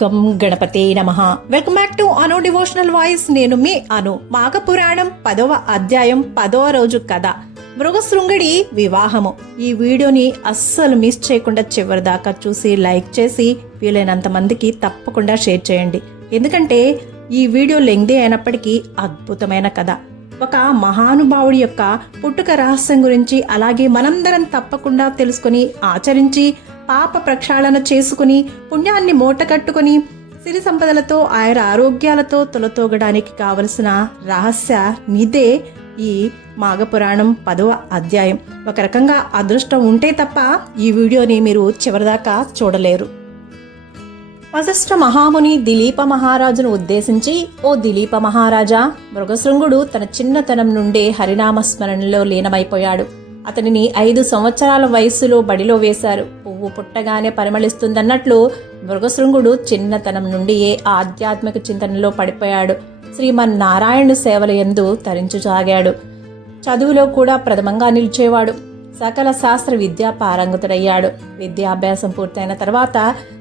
గం గణపతే నమః. Welcome back to Anu devotional voice. నేను మీ అను. మాఘపురాణం 10వ అధ్యాయం 10వ రోజు కథ, మృగశృంగుడి వివాహము. ఈ వీడియోని అస్సలు మిస్ చేయకుండా చివరి దాకా చూసి లైక్ చేసి వీలైనంత మందికి తప్పకుండా షేర్ చేయండి. ఎందుకంటే ఈ వీడియో లెంగ్దీ అయినప్పటికీ అద్భుతమైన కథ. ఒక మహానుభావుడి యొక్క పుట్టుక రహస్యం గురించి, అలాగే మనందరం తప్పకుండా తెలుసుకుని ఆచరించి పాప ప్రక్షాళన చేసుకుని పుణ్యాన్ని మూటకట్టుకుని సిరి సంపదలతో ఆయన ఆరోగ్యాలతో తొలతోగడానికి కావలసిన రహస్య నిదే ఈ మాఘపురాణం 10వ అధ్యాయం. ఒక రకంగా అదృష్టం ఉంటే తప్ప ఈ వీడియోని మీరు చివరిదాకా చూడలేరు. వశిష్ఠ మహాముని దిలీప మహారాజును ఉద్దేశించి, ఓ దిలీప మహారాజా, మృగశృంగుడు తన చిన్నతనం నుండే హరినామస్మరణలో లీనమైపోయాడు. అతనిని 5 సంవత్సరాల వయస్సులో బడిలో వేశారు. పువ్వు పుట్టగానే పరిమళిస్తుందన్నట్లు మృగశృంగుడు చిన్నతనం నుండియే ఆధ్యాత్మిక చింతనలో పడిపోయాడు. శ్రీమన్నారాయణుని సేవల యందు తరించుసాగాడు. చదువులో కూడా ప్రథమంగా నిలిచేవాడు. సకల శాస్త్ర విద్యా పారంగతుడయ్యాడు. విద్యాభ్యాసం పూర్తయిన తర్వాత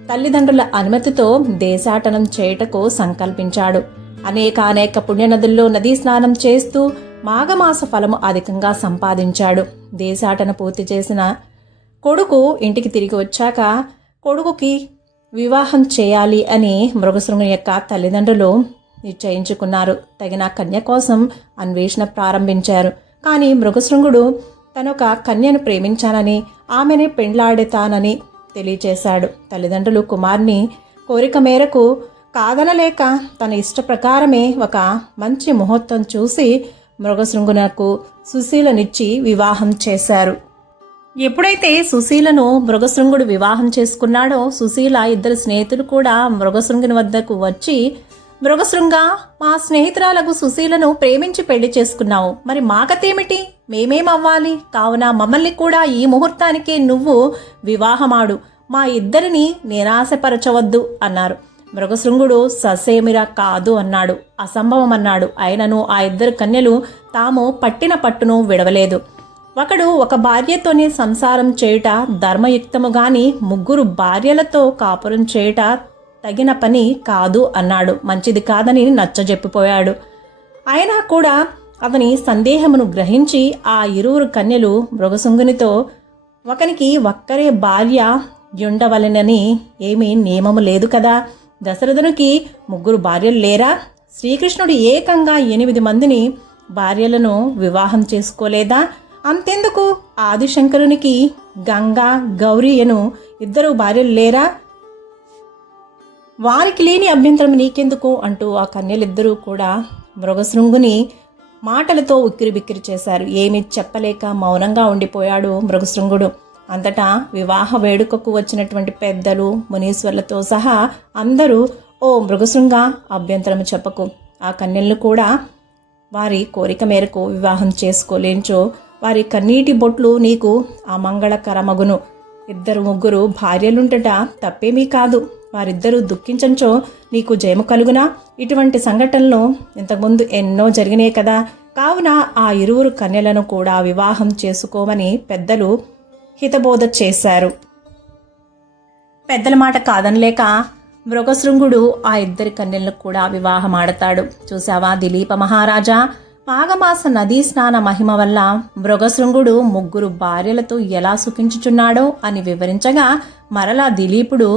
తల్లిదండ్రుల అనుమతితో దేశాటనం చేయుటకు సంకల్పించాడు. అనేక పుణ్యనదుల్లో నదీ స్నానం చేస్తూ మాఘమాస ఫలము అధికంగా సంపాదించాడు. దేశాటన పూర్తి చేసిన కొడుకు ఇంటికి తిరిగి వచ్చాక కొడుకుకి వివాహం చేయాలి అని మృగశృంగుని యొక్క తల్లిదండ్రులు నిశ్చయించుకున్నారు. తగిన కన్య కోసం అన్వేషణ ప్రారంభించారు. కానీ మృగశృంగుడు తనొక కన్యను ప్రేమించానని, ఆమెనే పెండ్లాడతానని తెలియచేశాడు. తల్లిదండ్రులు కుమార్ని కోరిక మేరకు కాదనలేక తన ఇష్ట ప్రకారమే ఒక మంచి ముహూర్తం చూసి మృగశృంగునకు సుశీలనిచ్చి వివాహం చేశారు. ఎప్పుడైతే సుశీలను మృగశృంగుడు వివాహం చేసుకున్నాడో, సుశీల ఇద్దరు స్నేహితులు కూడా మృగశృంగుని వద్దకు వచ్చి, మృగశృంగ, మా స్నేహితురాలకు సుశీలను ప్రేమించి పెళ్లి చేసుకున్నావు, మరి మాకతేమిటి? మేమేమవ్వాలి? కావున మమ్మల్ని కూడా ఈ ముహూర్తానికే నువ్వు వివాహమాడు, మా ఇద్దరిని నిరాశపరచవద్దు అన్నారు. మృగశృంగుడు ససేమిరా కాదు అన్నాడు. అసంభవం అన్నాడు. అయినను ఆ ఇద్దరు కన్యలు తాము పట్టిన పట్టును విడవలేదు. ఒకడు ఒక భార్యతోనే సంసారం చేయుట ధర్మయుక్తము గాని 3 భార్యలతో కాపురం చేయుట తగిన పని కాదు అన్నాడు. మంచిది కాదని నచ్చజెప్పిపోయాడు. అయినా కూడా అతని సందేహమును గ్రహించి ఆ 2 కన్యలు మృగశృంగునితో, ఒకనికి ఒక్కరే భార్య ఉండవలెనని ఏమీ నియమము లేదు కదా, దశరథునికి 3 భార్యలు లేరా? శ్రీకృష్ణుడు ఏకంగా 8 మందిని భార్యలను వివాహం చేసుకోలేదా? అంతెందుకు, ఆదిశంకరునికి గంగా, గౌరీ అను 2 భార్యలు లేరా? వారికి లేని అభ్యంతరం నీకెందుకు అంటూ ఆ కన్యలిద్దరూ కూడా మృగశృంగుని మాటలతో ఉక్కిరిబిక్కిరి చేశారు. ఏమీ చెప్పలేక మౌనంగా ఉండిపోయాడు మృగశృంగుడు. అంతటా వివాహ వేడుకకు వచ్చినటువంటి పెద్దలు, మునీశ్వర్లతో సహా అందరూ, ఓ మృగశృంగ, అభ్యంతరం చెప్పకు. ఆ కన్యలను కూడా వారి కోరిక మేరకు వివాహం చేసుకోలేంచో వారి కన్నీటి బొట్లు నీకు అమంగళకరమగును. 2-3 భార్యలుంటట తప్పేమీ కాదు. వారిద్దరూ దుఃఖించంచో నీకు జయము కలుగునా? ఇటువంటి సంఘటనలు ఇంతకుముందు ఎన్నో జరిగినాయి కదా. కావున ఆ 2 కన్యలను కూడా వివాహం చేసుకోమని పెద్దలు హితబోధ చేశారు. పెద్దల మాట కాదనలేక మృగశృంగుడు ఆ 2 కన్యలను కూడా వివాహం ఆడతాడు. చూసావా దిలీప మహారాజా, మాఘమాస నదీ స్నాన మహిమ వల్ల మృగశృంగుడు 3 భార్యలతో ఎలా సుఖించుచున్నాడో అని వివరించగా, మరలా దిలీపుడు,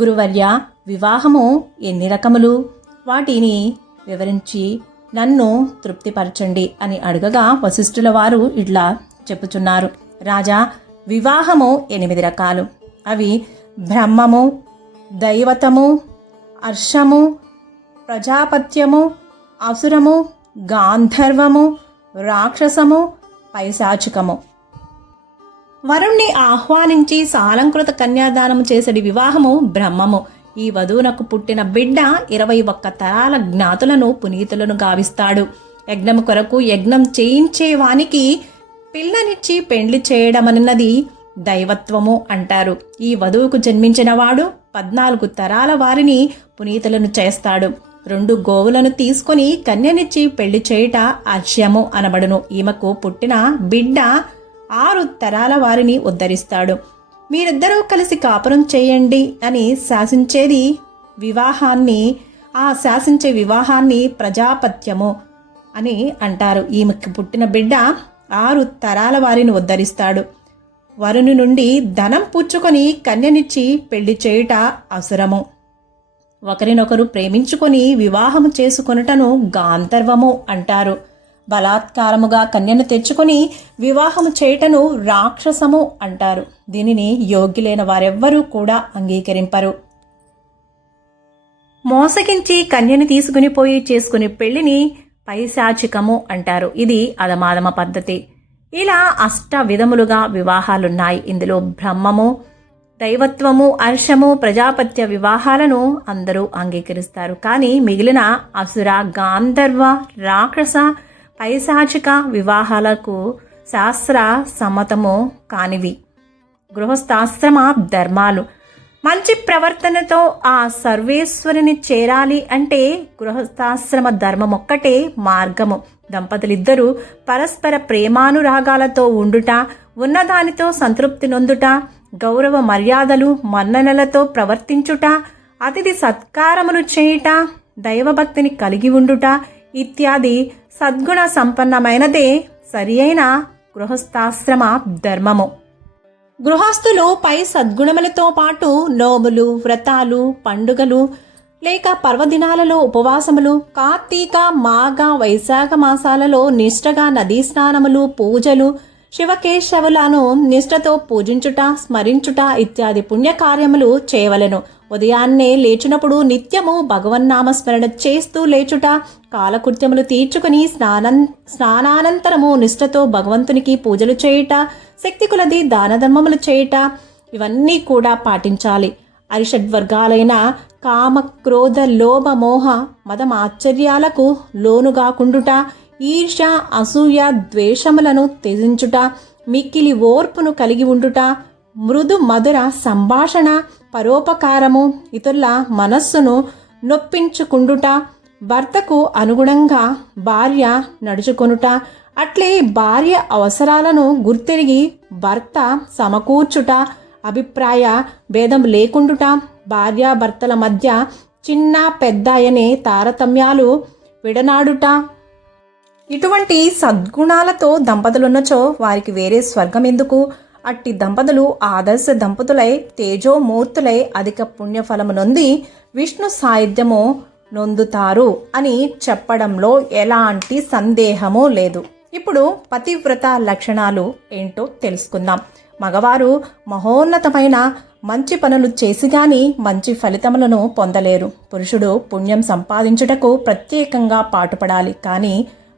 గురువర్య, వివాహము ఎన్ని రకములు? వాటిని వివరించి నన్ను తృప్తిపరచండి అని అడగగా వశిష్ఠుల వారు ఇట్లా చెప్పుచున్నారు. రాజా, వివాహము 8 రకాలు. అవి బ్రహ్మము, దైవతము, అర్షము, ప్రజాపత్యము, అసురము, గాంధర్వము, రాక్షసము, పైశాచికము. వరుణ్ణి ఆహ్వానించి సాలంకృత కన్యాదానము చేసడి వివాహము బ్రహ్మము. ఈ వధువునకు పుట్టిన బిడ్డ 21 తరాల జ్ఞాతులను పునీతులను గావిస్తాడు. యజ్ఞము కొరకు యజ్ఞం చేయించేవానికి పిల్లనిచ్చి పెండ్లి చేయడమన్నది దైవత్వము అంటారు. ఈ వధువుకు జన్మించిన వాడు 14 తరాల వారిని పునీతులను చేస్తాడు. 2 గోవులను తీసుకుని కన్యనిచ్చి పెళ్లి చేయుట అర్ష్యము అనబడును. ఈమెకు పుట్టిన బిడ్డ 6 తరాల వారిని ఉద్ధరిస్తాడు. మీరిద్దరూ కలిసి కాపురం చేయండి అని శాసించేది శాసించే వివాహాన్ని ప్రజాపత్యము అని అంటారు. ఈమెకు పుట్టిన బిడ్డ 6 తరాల వారిని ఉద్ధరిస్తాడు. వరుని నుండి ధనం పుచ్చుకొని కన్యనిచ్చి పెళ్లి చేయుట అవసరము. ఒకరినొకరు ప్రేమించుకొని వివాహము చేసుకొనుటను గాంధర్వము అంటారు. బలాత్కారముగా కన్యను తెచ్చుకొని వివాహము చేయుటను రాక్షసము అంటారు. దీనిని యోగ్యులైన వారెవ్వరూ కూడా అంగీకరింపరు. మోసగించి కన్యను తీసుకుని పోయి చేసుకునే పెళ్లిని పైశాచికము అంటారు. ఇది అధమాధమ పద్ధతి. ఇలా 8 విధములుగా వివాహాలున్నాయి. ఇందులో బ్రహ్మము, దైవత్వము, అర్షము, ప్రజాపత్య వివాహాలను అందరూ అంగీకరిస్తారు. కానీ మిగిలిన అసుర, గాంధర్వ, రాక్షస, పైశాచిక వివాహాలకు శాస్త్ర సమ్మతము కానివి. గృహస్థాశ్రమ ధర్మాలు. మంచి ప్రవర్తనతో ఆ సర్వేశ్వరుని చేరాలి అంటే గృహస్థాశ్రమ ధర్మం ఒక్కటే మార్గము. దంపతులిద్దరూ పరస్పర ప్రేమానురాగాలతో ఉండుట, ఉన్నదానితో సంతృప్తి నొందుట, గౌరవ మర్యాదలు మన్ననలతో ప్రవర్తించుట, అతిథి సత్కారములు చేయుట, దైవభక్తిని కలిగి ఉండుట ఇత్యాది సద్గుణ సంపన్నమైనదే సరి అయిన గృహస్థాశ్రమ ధర్మము. గృహస్థులు పై సద్గుణములతో పాటు నోములు, వ్రతాలు, పండుగలు లేక పర్వదినాలలో ఉపవాసములు, కార్తీక, మాఘ, వైశాఖ మాసాలలో నిష్ఠగా నదీ స్నానములు, పూజలు, శివకేశవులను నిష్ఠతో పూజించుట, స్మరించుట ఇత్యాది పుణ్యకార్యములు చేయవలెను. ఉదయాన్నే లేచినప్పుడు నిత్యము భగవన్నామస్మరణ చేస్తూ లేచుట, కాలకృత్యములు తీర్చుకుని స్నానానంతరము నిష్ఠతో భగవంతునికి పూజలు చేయుట, శక్తి కొలది దానధర్మములు చేయుట ఇవన్నీ కూడా పాటించాలి. అరిషడ్వర్గాలైన కామ, క్రోధ, లోభ, మోహ, మదమాశ్చర్యాలకు లోనుగాకుండుట, ఈర్ష, అసూయ, ద్వేషములను త్యజించుట, మిక్కిలి ఓర్పును కలిగి ఉండుట, మృదు మధుర సంభాషణ, పరోపకారము, ఇతరుల మనస్సును నొప్పించుకుండుట, భర్తకు అనుగుణంగా భార్య నడుచుకొనుట, అట్లే భార్య అవసరాలను గుర్తెరిగి భర్త సమకూర్చుట, అభిప్రాయ భేదం లేకుండుట, భార్యాభర్తల మధ్య చిన్న పెద్ద అనే తారతమ్యాలు విడనాడుట. ఇటువంటి సద్గుణాలతో దంపతులున్నచో వారికి వేరే స్వర్గం ఎందుకు? అట్టి దంపతులు ఆదర్శ దంపతులై తేజోమూర్తులై అధిక పుణ్యఫలము నొంది విష్ణు సాయుధ్యము నొందుతారు అని చెప్పడంలో ఎలాంటి సందేహము లేదు. ఇప్పుడు పతివ్రత లక్షణాలు ఏంటో తెలుసుకుందాం. మగవారు మహోన్నతమైన మంచి పనులు చేసి గాని మంచి ఫలితములను పొందలేరు. పురుషుడు పుణ్యం సంపాదించుటకు ప్రత్యేకంగా పాటుపడాలి. కానీ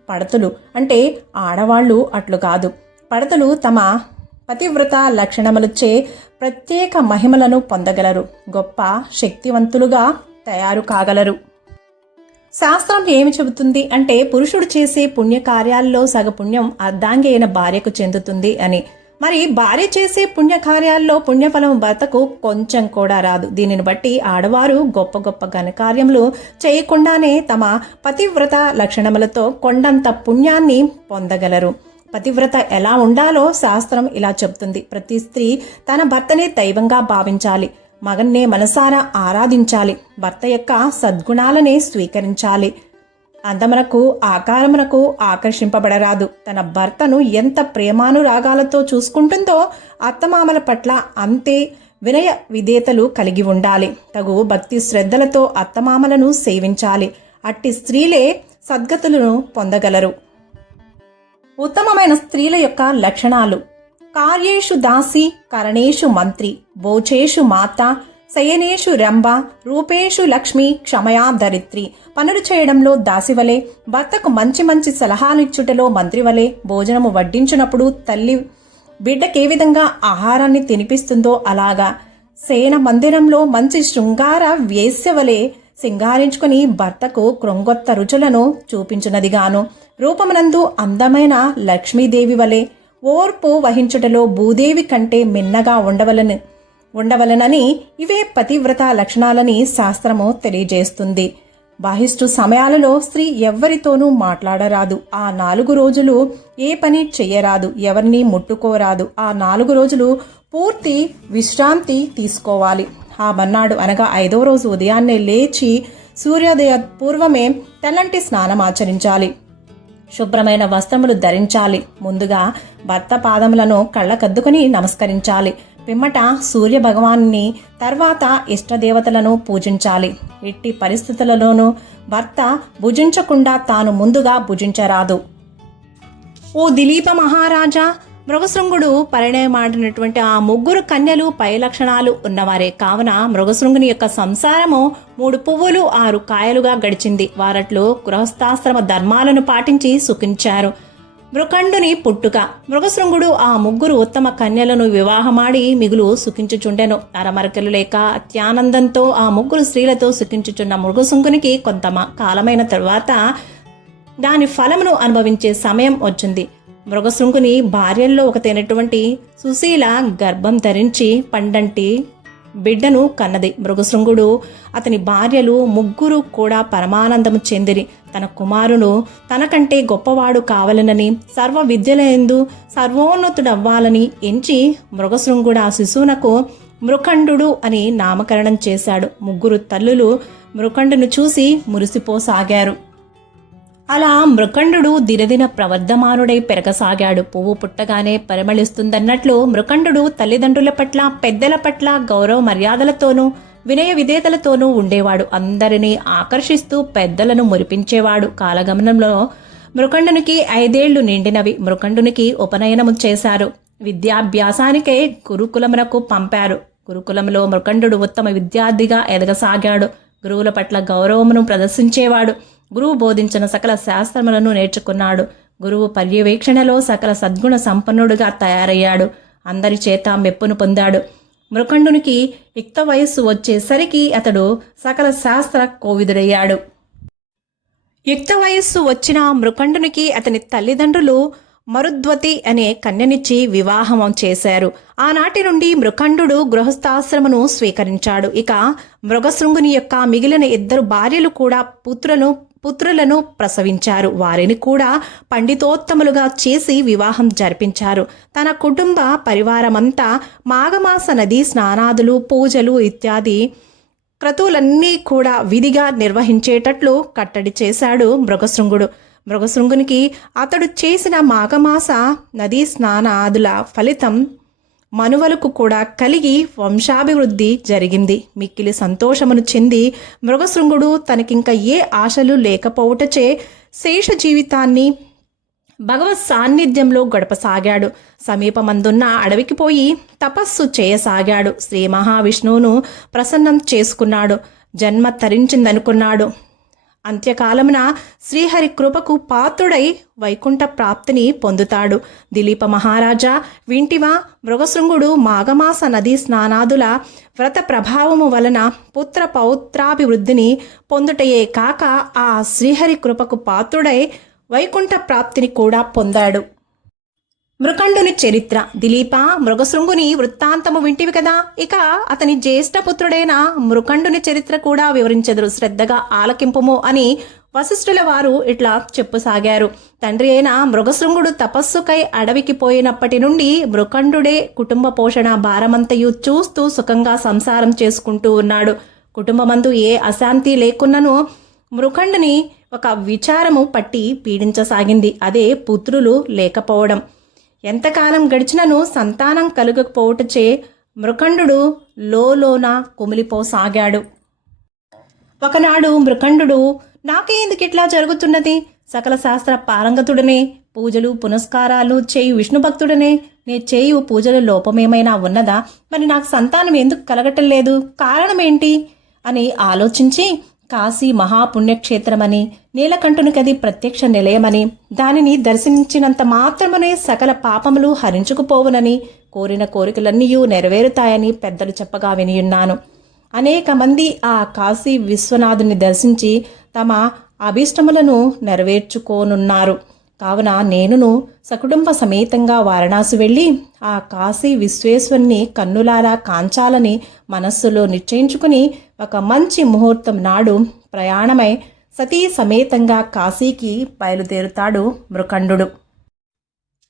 పడతులు అంటే ఆడవాళ్ళు అట్లు కాదు. పడతులు తమ పతివ్రత లక్షణములచే ప్రత్యేక మహిమలను పొందగలరు, గొప్ప శక్తివంతులుగా తయారు కాగలరు. శాస్త్రం ఏమి చెబుతుంది అంటే పురుషుడు చేసే పుణ్యకార్యాల్లో సగపుణ్యం అర్ధాంగి అయిన భార్యకు చెందుతుంది అని. మరి భార్య చేసే పుణ్యకార్యాల్లో పుణ్యఫలం భర్తకు కొంచెం కూడా రాదు. దీనిని బట్టి ఆడవారు గొప్ప గొప్ప ఘనకార్యములు చేయకుండానే తమ పతివ్రత లక్షణములతో కొండంత పుణ్యాన్ని పొందగలరు. పతివ్రత ఎలా ఉండాలో శాస్త్రం ఇలా చెబుతుంది. ప్రతి స్త్రీ తన భర్తనే దైవంగా భావించాలి, మగన్నే మనసారా ఆరాధించాలి, భర్త యొక్క సద్గుణాలనే స్వీకరించాలి, అందమునకు ఆకారమునకు ఆకర్షింపబడరాదు. తన భర్తను ఎంత ప్రేమానురాగాలతో చూసుకుంటుందో అత్తమామల పట్ల అంతే వినయ విధేతలు కలిగి ఉండాలి. తగు భక్తి శ్రద్ధలతో అత్తమామలను సేవించాలి. అట్టి స్త్రీలే సద్గతులను పొందగలరు. ఉత్తమమైన స్త్రీల యొక్క లక్షణాలు: కార్యేషు దాసి, కరణేషు మంత్రి, భోజేషు మాత, శయనేషు రంభ, రూపేషు లక్ష్మి, క్షమయా ధరిత్రి. పనులు చేయడంలో దాసివలే, భర్తకు మంచి మంచి సలహాలిచ్చుటలో మంత్రివలే, భోజనము వడ్డించినప్పుడు తల్లి బిడ్డకే విధంగా ఆహారాన్ని తినిపిస్తుందో అలాగా, సేన మందిరంలో మంచి శృంగార వేశ్యవలే సింగారించుకుని భర్తకు కృంగొత్త రుచులను చూపించునదిగాను, రూపమునందు అందమైన లక్ష్మీదేవి వలె ఓర్పు వహించుటలో భూదేవి కంటే మిన్నగా ఉండవలనని ఇవే పతివ్రత లక్షణాలని శాస్త్రము తెలియజేస్తుంది. బహిష్టు సమయాలలో స్త్రీ ఎవ్వరితోనూ మాట్లాడరాదు. ఆ 4 రోజులు ఏ పని చెయ్యరాదు, ఎవరిని ముట్టుకోరాదు. ఆ 4 రోజులు పూర్తి విశ్రాంతి తీసుకోవాలి. ఆ మన్నాడు అనగా 5వ రోజు ఉదయాన్నే లేచి సూర్యోదయ పూర్వమే తెల్లంటి స్నానం ఆచరించాలి. శుభ్రమైన వస్త్రములు ధరించాలి. ముందుగా భర్త పాదములను కళ్ళకద్దుకుని నమస్కరించాలి. పిమ్మట సూర్య భగవాన్ని, తర్వాత ఇష్టదేవతలను పూజించాలి. ఎట్టి పరిస్థితులలోనూ భర్త భుజించకుండా తాను ముందుగా భుజించరాదు. ఓ దిలీప మహారాజా, మృగశృంగుడు పరిణయమాడినటువంటి ఆ 3 కన్యలు పై లక్షణాలు ఉన్నవారే. కావున మృగశృంగుని యొక్క సంసారము 3 పువ్వులు 6 కాయలుగా గడిచింది. వారట్లో గృహస్థాశ్రమ ధర్మాలను పాటించి సుఖించారు. మృకండుని పుట్టుక. మృగశృంగుడు ఆ 3 ఉత్తమ కన్యలను వివాహమాడి మిగులు సుఖించుచుండెను. అరమరకలు లేక అత్యానందంతో ఆ 3 స్త్రీలతో సుఖించుచున్న మృగశృంగునికి కొంత కాలమైన తరువాత దాని ఫలమును అనుభవించే సమయం వచ్చింది. మృగశృంగుని భార్యల్లో ఒకటైనటువంటి సుశీల గర్భం ధరించి పండంటి బిడ్డను కన్నది. మృగశృంగుడు అతని భార్యలు 3 కూడా పరమానందము చెందిరి. తన కుమారును తనకంటే గొప్పవాడు కావాలనని, సర్వ విద్యలందు సర్వోన్నతుడవ్వాలని ఎంచి మృగశృంగుడు ఆ శిశువునకు మృకండు అని నామకరణం చేశాడు. 3 తల్లులు మృకండును చూసి మురిసిపోసాగారు. అలా మృకండు దినదిన ప్రవర్ధమానుడై పెరగసాగాడు. పువ్వు పుట్టగానే పరిమళిస్తుందన్నట్లు మృకండు తల్లిదండ్రుల పట్ల, పెద్దల పట్ల గౌరవ మర్యాదలతోనూ వినయ విధేయతలతోనూ ఉండేవాడు. అందరినీ ఆకర్షిస్తూ పెద్దలను మురిపించేవాడు. కాలగమనంలో మృకండునికి 5 ఏళ్లు నిండినవి. మృకండునికి ఉపనయనము చేశారు. విద్యాభ్యాసానికై గురుకులమునకు పంపారు. గురుకులంలో మృకండు ఉత్తమ విద్యార్థిగా ఎదగసాగాడు. గురువుల పట్ల గౌరవమును ప్రదర్శించేవాడు. గురువు బోధించిన సకల శాస్త్రములను నేర్చుకున్నాడు. గురువు పర్యవేక్షణలో సకల సద్గుణ సంపన్నుడుగా తయారయ్యాడు. అందరి చేత మెప్పును పొందాడు. మృకండునికి యుక్త వయస్సు వచ్చేసరికి అతడు సకల శాస్త్ర కోవిదుడయ్యాడు. యుక్త వయస్సు వచ్చిన మృకండునికి అతని తల్లిదండ్రులు మరుద్వతి అనే కన్యనిచ్చి వివాహం చేశారు. ఆనాటి నుండి మృకండు గృహస్థాశ్రమను స్వీకరించాడు. ఇక మృగశృంగుని యొక్క మిగిలిన 2 భార్యలు కూడా పుత్రులను ప్రసవించారు. వారిని కూడా పండితోత్తములుగా చేసి వివాహం జరిపించారు. తన కుటుంబ పరివారమంతా మాఘమాస నదీ స్నానాదులు, పూజలు ఇత్యాది క్రతువులన్నీ కూడా విధిగా నిర్వహించేటట్లు కట్టడి చేశాడు మృగశృంగుడు. మృగశృంగునికి అతడు చేసిన మాఘమాస నదీ స్నానాదుల ఫలితం మనువలకు కూడా కలిగి వంశాభివృద్ధి జరిగింది. మిక్కిలి సంతోషమును చెంది మృగశృంగుడు తనకింక ఏ ఆశలు లేకపోవటచే శేష జీవితాన్ని భగవత్ సాన్నిధ్యంలో గడపసాగాడు. సమీపమందున్న అడవికి పోయి తపస్సు చేయసాగాడు. శ్రీ మహావిష్ణువును ప్రసన్నం చేసుకున్నాడు. జన్మ తరించిందనుకున్నాడు. అంత్యకాలమున శ్రీహరి కృపకు పాత్రుడై వైకుంఠ ప్రాప్తిని పొందుతాడు. దిలీప మహారాజా, వింటివా? మృగశృంగుడు మాఘమాస నదీ స్నానాదుల వ్రత ప్రభావము వలన పుత్ర పౌత్రాభివృద్ధిని పొందుటయే కాక ఆ శ్రీహరి కృపకు పాత్రుడై వైకుంఠ ప్రాప్తిని కూడా పొందాడు. మృకండుని చరిత్ర. దిలీప, మృగశృంగుని వృత్తాంతము వింటివి కదా. ఇక అతని జ్యేష్ఠపుత్రుడైన మృకండుని చరిత్ర కూడా వివరించెదరు. శ్రద్ధగా ఆలకింపుము అని వశిష్ఠుల వారు ఇట్లా చెప్పసాగారు. తండ్రి అయిన మృగశృంగుడు తపస్సుకై అడవికి పోయినప్పటి నుండి మృకండుడే కుటుంబ పోషణ భారమంతయు చూస్తూ సుఖంగా సంసారం చేసుకుంటూ ఉన్నాడు. కుటుంబమందు ఏ అశాంతి లేకున్నను మృకండుని ఒక విచారము పట్టి పీడించసాగింది. అదే పుత్రులు లేకపోవడం. ఎంతకాలం గడిచినను సంతానం కలుగకపోవటచే మృకండు లోన కుమిలిపోసాగాడు. ఒకనాడు మృకండు, నాకేందుకు ఇట్లా జరుగుతున్నది? సకల శాస్త్ర పారంగతుడనే, పూజలు పునస్కారాలు చేయు విష్ణు భక్తుడనే, నే చేయు పూజల లోపమేమైనా ఉన్నదా? మరి నాకు సంతానం ఎందుకు కలగటం లేదు? కారణమేంటి అని ఆలోచించి కాశీ మహాపుణ్యక్షేత్రమని, నీలకంఠునికది ప్రత్యక్ష నిలయమని, దానిని దర్శించినంత మాత్రమునే సకల పాపములు హరించుకుపోవునని, కోరిన కోరికలన్నీ నెరవేరుతాయని పెద్దలు చెప్పగా వినియున్నాను. అనేక మంది ఆ కాశీ విశ్వనాథుని దర్శించి తమ అభీష్టములను నెరవేర్చుకోనున్నారు. కావున నేనును సకుటుంబ సమేతంగా వారణాసి వెళ్ళి ఆ కాశీ విశ్వేశ్వరుని కన్నులారా కాంచాలని మనస్సులో నిశ్చయించుకుని ఒక మంచి ముహూర్తం నాడు ప్రయాణమై సతీ సమేతంగా కాశీకి బయలుదేరుతాడు మృకండు.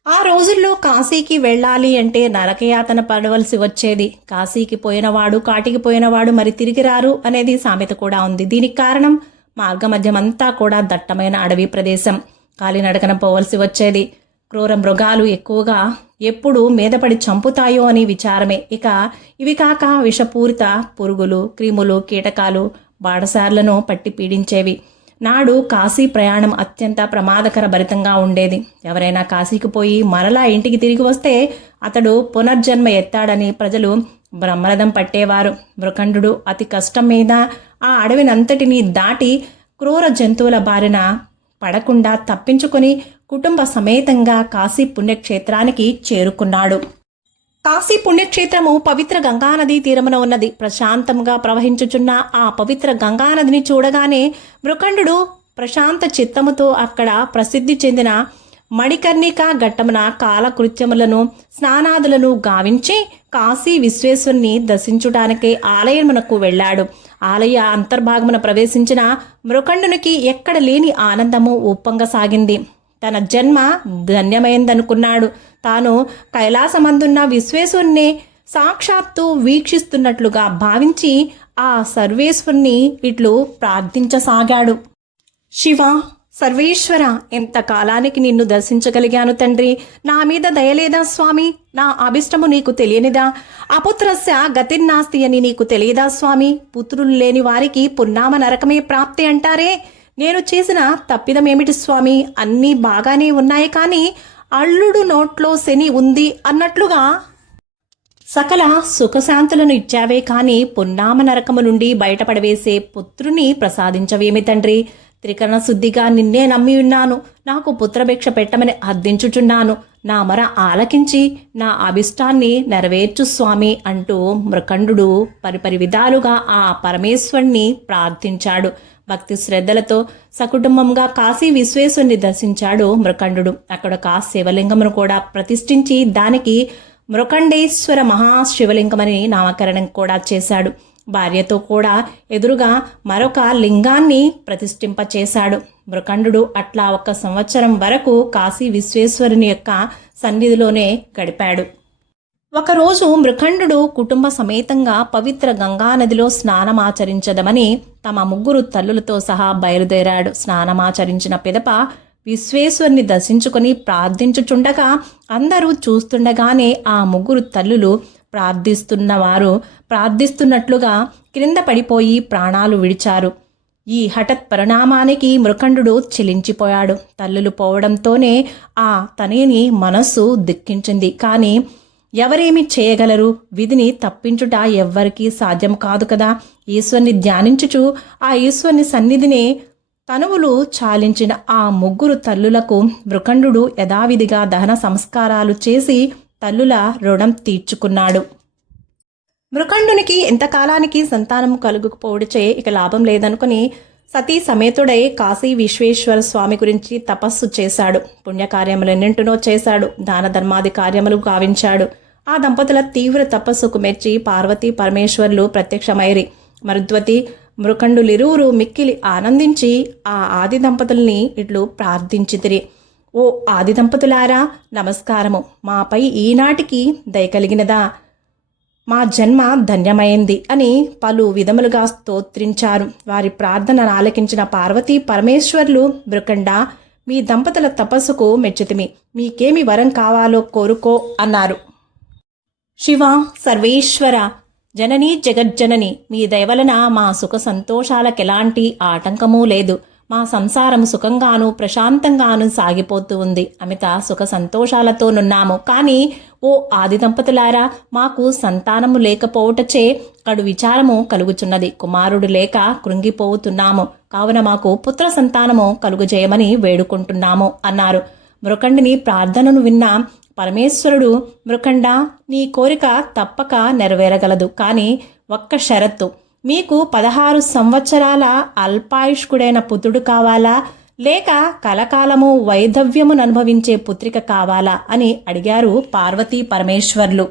ఆ రోజుల్లో కాశీకి వెళ్ళాలి అంటే నరకయాతన పడవలసి వచ్చేది. కాశీకి పోయినవాడు కాటికి పోయినవాడు మరి తిరిగి రారు అనేది సామెత కూడా ఉంది. దీనికి కారణం మార్గమధ్యమంతా కూడా దట్టమైన అడవి ప్రదేశం. కాలినడకన పోవలసి వచ్చేది. క్రూర మృగాలు ఎక్కువగా ఎప్పుడు మీదపడి చంపుతాయో అని విచారమే. ఇక ఇవి కాక విషపూరిత పురుగులు, క్రిములు, కీటకాలు బాడసార్లను పట్టి పీడించేవి. నాడు కాశీ ప్రయాణం అత్యంత ప్రమాదకర భరితంగా ఉండేది. ఎవరైనా కాశీకి పోయి మరలా ఇంటికి తిరిగి వస్తే అతడు పునర్జన్మ ఎత్తాడని ప్రజలు బ్రహ్మరథం పట్టేవారు. మృకండు అతి కష్టం మీద ఆ అడవినంతటినీ దాటి క్రూర జంతువుల బారిన పడకుండా తప్పించుకొని కుటుంబ సమేతంగా కాశీ పుణ్యక్షేత్రానికి చేరుకున్నాడు. కాశీ పుణ్యక్షేత్రము పవిత్ర గంగానది తీరమున ఉన్నది. ప్రశాంతంగా ప్రవహించుచున్న ఆ పవిత్ర గంగానదిని చూడగానే మృకండు ప్రశాంత చిత్తముతో అక్కడ ప్రసిద్ధి చెందిన మణికర్ణిక ఘట్టమున కాలకృత్యములను స్నానాదులను గావించి కాశీ విశ్వేశ్వరుని దర్శించుటానికే ఆలయమునకు వెళ్ళాడు. ఆలయ అంతర్భాగమున ప్రవేశించిన మృకండునికి ఎక్కడ లేని ఆనందము ఉప్పొంగసాగింది. తన జన్మ ధన్యమైందనుకున్నాడు. తాను కైలాసమందున్న విశ్వేశ్వరుణ్ణి సాక్షాత్తు వీక్షిస్తున్నట్లుగా భావించి ఆ సర్వేశ్వరుని ఇట్లు ప్రార్థించసాగాడు. శివ, సర్వేశ్వర, ఎంతకాలానికి నిన్ను దర్శించగలిగాను తండ్రి. నా మీద దయలేదా స్వామి? నా అభిష్టము నీకు తెలియనిదా? అపుత్రస్య గతిర్నాస్తి అని నీకు తెలియదా స్వామి? పుత్రులు లేని వారికి పున్నామ నరకమే ప్రాప్తి అంటారే. నేను చేసిన తప్పిదమేమిటి స్వామి? అన్నీ బాగానే ఉన్నాయి, కానీ అల్లుడు నోట్లో శని ఉంది అన్నట్లుగా సకల సుఖశాంతులను ఇచ్చావే, కానీ పున్నామ నరకము నుండి బయటపడవేసే పుత్రుని ప్రసాదించవేమి తండ్రి? త్రికరణ శుద్ధిగా నిన్నే నమ్మి ఉన్నాను. నాకు పుత్రభిక్ష పెట్టమని అర్థించుచున్నాను. నా మర ఆలకించి నా అభిష్టాన్ని నెరవేర్చు స్వామి అంటూ మృకండు పరిపరి విధాలుగా ఆ పరమేశ్వరుణ్ణి ప్రార్థించాడు. భక్తి శ్రద్ధలతో సకుటుంబంగా కాశీ విశ్వేశ్వరుని దర్శించాడు మృకండు. అక్కడ శివలింగమును కూడా ప్రతిష్ఠించి దానికి మృకండేశ్వర మహాశివలింగమని నామకరణం కూడా చేశాడు. భార్యతో కూడా ఎదురుగా మరొక లింగాన్ని ప్రతిష్ఠింపచేశాడు. మృకండు అట్లా 1 సంవత్సరం వరకు కాశీ విశ్వేశ్వరుని యొక్క సన్నిధిలోనే గడిపాడు. ఒకరోజు మృకండు కుటుంబ సమేతంగా పవిత్ర గంగానదిలో స్నానమాచరించదమని తమ 3 తల్లులతో సహా బయలుదేరాడు. స్నానమాచరించిన పిదప విశ్వేశ్వరుని దర్శించుకొని ప్రార్థించుచుండగా అందరూ చూస్తుండగానే ఆ 3 తల్లులు ప్రార్థిస్తున్నట్లుగా క్రింద పడిపోయి ప్రాణాలు విడిచారు. ఈ హఠత్ పరిణామానికి మృకండు చెలించిపోయాడు. తల్లులు పోవడంతోనే ఆ తనయుని మనస్సు దుఃఖించింది. కానీ ఎవరేమి చేయగలరు? విధిని తప్పించుట ఎవ్వరికీ సాధ్యం కాదు కదా. ఈశ్వరుని ధ్యానించుచు ఆ ఈశ్వరుని సన్నిధిని తనువులు చాలించిన ఆ 3 తల్లులకు మృకండు యథావిధిగా దహన సంస్కారాలు చేసి తల్లుల రుణం తీర్చుకున్నాడు. మృకండునికి ఎంతకాలానికి సంతానం కలుగుకపోవడిచే ఇక లాభం లేదనుకుని సతీ సమేతుడై కాశీ విశ్వేశ్వర స్వామి గురించి తపస్సు చేశాడు. పుణ్యకార్యములెన్నింటినో చేశాడు. దాన ధర్మాది కార్యములు గావించాడు. ఆ దంపతుల తీవ్ర తపస్సుకు మెచ్చి పార్వతీ పరమేశ్వరులు ప్రత్యక్షమైరి. మరుద్వతి మృకండులిరువురు మిక్కిలి ఆనందించి ఆ ఆది దంపతుల్ని ఇట్లు ప్రార్థించితిరి. ఓ ఆది దంపతులారా, నమస్కారము. మాపై ఈనాటికి దయ కలిగినదా? మా జన్మ ధన్యమైంది అని పలు విధములుగా స్తోత్రించారు. వారి ప్రార్థనను ఆలకించిన పార్వతీ పరమేశ్వర్లు, మృకండ, మీ దంపతుల తపస్సుకు మెచ్చితిమి. మీకేమి వరం కావాలో కోరుకో అన్నారు. శివ, సర్వేశ్వర, జననీ జగజ్జనని, మీ దయవలన మా సుఖ సంతోషాలకెలాంటి ఆటంకమూ లేదు. మా సంసారం సుఖంగాను ప్రశాంతంగాను సాగిపోతూ ఉంది. అమిత సుఖ సంతోషాలతోనున్నాము. కానీ ఓ ఆది దంపతులారా, మాకు సంతానము లేకపోవటచే కడు విచారము కలుగుచున్నది. కుమారుడు లేక కృంగిపోతున్నాము. కావున మాకు పుత్ర సంతానము కలుగుజేయమని వేడుకుంటున్నాము అన్నారు. మృకండిని ప్రార్థనను విన్న పరమేశ్వరుడు, మృకండ, నీ కోరిక తప్పక నెరవేరగలదు. కానీ ఒక్క షరత్తు. మీకు 16 సంవత్సరాల అల్పాయుష్కుడైన పుత్రుడు కావాలా, లేక కలకాలము వైధవ్యమును అనుభవించే పుత్రిక కావాలా అని అడిగారు పార్వతీ పరమేశ్వర్లు.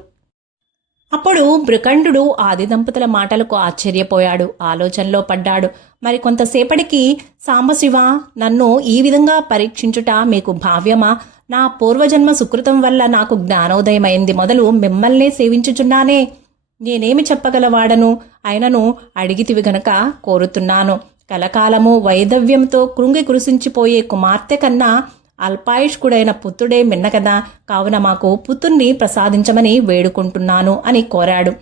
అప్పుడు మృకండు ఆది దంపతుల మాటలకు ఆశ్చర్యపోయాడు. ఆలోచనలో పడ్డాడు. మరి కొంతసేపటికి, సాంబశివ, నన్ను ఈ విధంగా పరీక్షించుట మీకు భావ్యమా? నా పూర్వజన్మ సుకృతం వల్ల నాకు జ్ఞానోదయమైంది మొదలు మిమ్మల్నే సేవించుచున్నానే. నేనేమి చెప్పగలవాడను, అయినను అడిగితివి గనక కోరుతున్నాను. కలకాలము వైదవ్యంతో కృంగి కురిసించిపోయే కుమార్తె కన్నా అల్పాయుష్కుడైన పుత్రుడే మిన్న కదా, కావున మాకు పుత్రుణ్ణి ప్రసాదించమని వేడుకుంటున్నాను అని కోరాడు.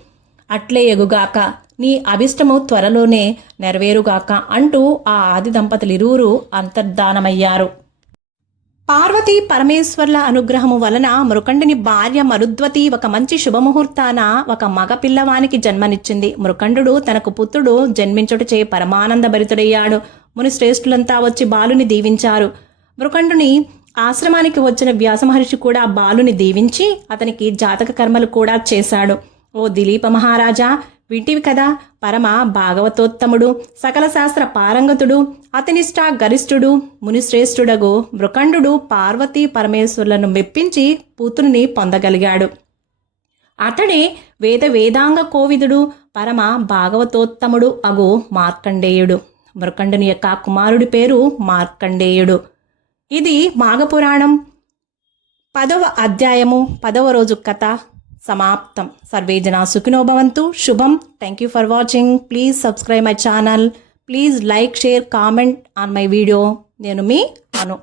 అట్లే ఎగుగాక, నీ అభిష్టము త్వరలోనే నెరవేరుగాక అంటూ ఆ ఆది దంపతులిరువురు అంతర్ధానమయ్యారు. పార్వతీ పరమేశ్వర్ల అనుగ్రహము వలన మృకండుని భార్య మరుద్వతి ఒక మంచి శుభముహూర్తాన ఒక మగ పిల్లవానికి జన్మనిచ్చింది. మృకండు తనకు పుత్రుడు జన్మించుటచే పరమానందభరితుడయ్యాడు. ముని శ్రేష్ఠులంతా వచ్చి బాలుని దీవించారు. మృకండుని ఆశ్రమానికి వచ్చిన వ్యాసమహర్షి కూడా బాలుని దీవించి అతనికి జాతక కర్మలు కూడా చేశాడు. ఓ దిలీప మహారాజా, వింటివి కదా, పరమ భాగవతోత్తముడు, సకల శాస్త్ర పారంగతుడు, అతనిష్ట గరిష్ఠుడు, మునిశ్రేష్ఠుడగు మృకండు పార్వతీ పరమేశ్వరులను మెప్పించి పుత్రుని పొందగలిగాడు. అతడే వేదాంగ కోవిదుడు, పరమ భాగవతోత్తముడు అగు మార్కండేయుడు. మృకండుని యొక్క కుమారుడి పేరు మార్కండేయుడు. ఇది మాఘపురాణం 10వ అధ్యాయము 10వ రోజు కథ సమాప్తం. సర్వే జనా సుఖినో భవంతు. శుభం. Thank you for watching. Please subscribe my channel. Please like, share, comment on my video. నేను మీ అను.